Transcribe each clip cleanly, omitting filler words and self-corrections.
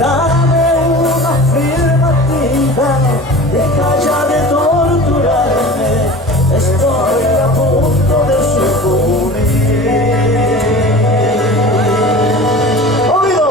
Dame una afirmativa, deja de torturarme, estoy a punto de sucumbir. ¡Oído!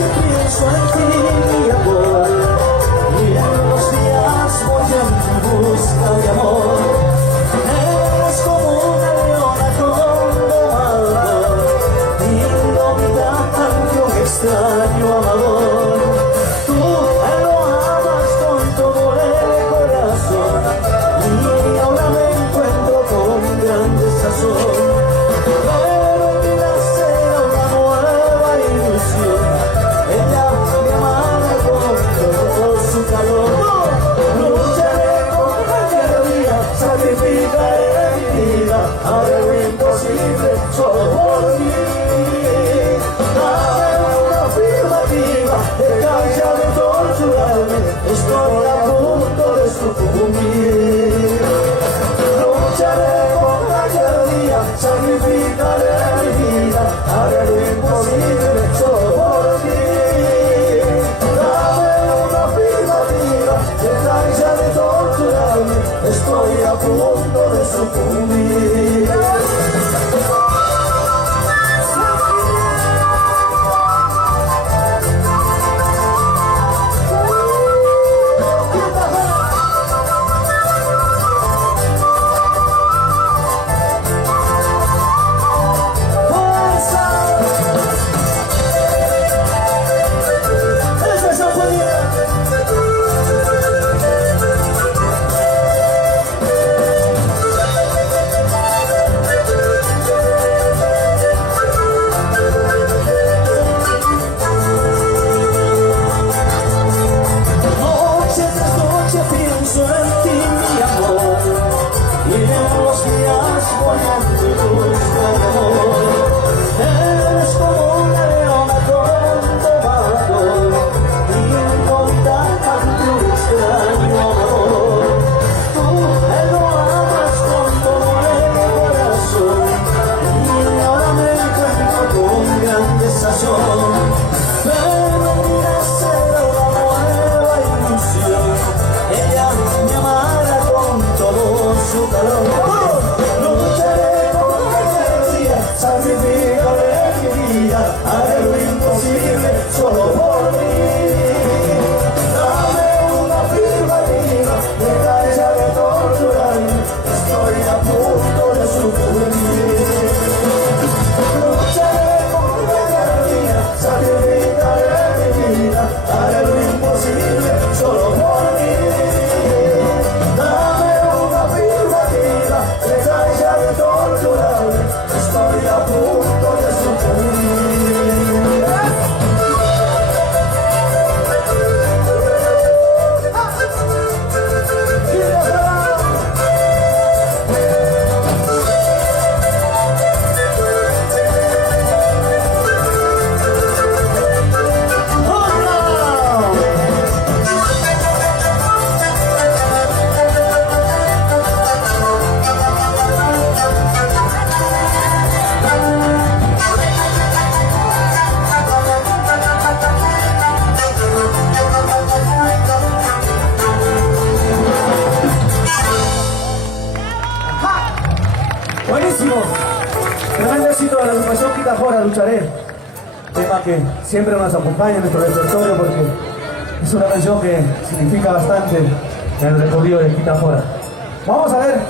Pienso en ti, mi amor, y en los días voy en busca de amor. Eres como una leona con domado, indomitable ante un extraño amador. Tú lo amas con todo el corazón, y ahora me encuentro con gran desazón. Pero en mi será una nueva ilusión. Ella me amará con todo su calor. Lucharé con cualquier día, sacrificaré mi vida, haré lo imposible solo por ti. Dame una afirmativa, deja ya de torturarme, estoy a punto de sucumbir. Lucharé con cualquier día, sacrificaré mi vida, haré lo imposible solo por ti. Deja de torturarme, estoy a punto de sucumbir. Pienso en ti, mi amor, y en los días voy en busca de amor. Eres como una leona con domado, indomitable ante un extraño amor. Tú lo amas con todo el corazón, y ahora me encuentro con gran desazón. Pero mira, será una nueva ilusión. Ella me amará con todo su calor. Lucharé con cualquier día, sacrificaré mi vida, haré lo imposible solo por ti. Dame una afirmativa, deja ya de torturarme, estoy a punto de sucumbir. Lucharé con cualquier día, sacrificaré mi vida, haré lo imposible solo por ti. Estoy a punto de sucumbir. Buenísimo, tremendo éxito de la agrupación Quita Jora, Lucharé, tema que siempre nos acompaña en nuestro repertorio porque es una canción que significa bastante en el recorrido de Quita Jora. Vamos a ver.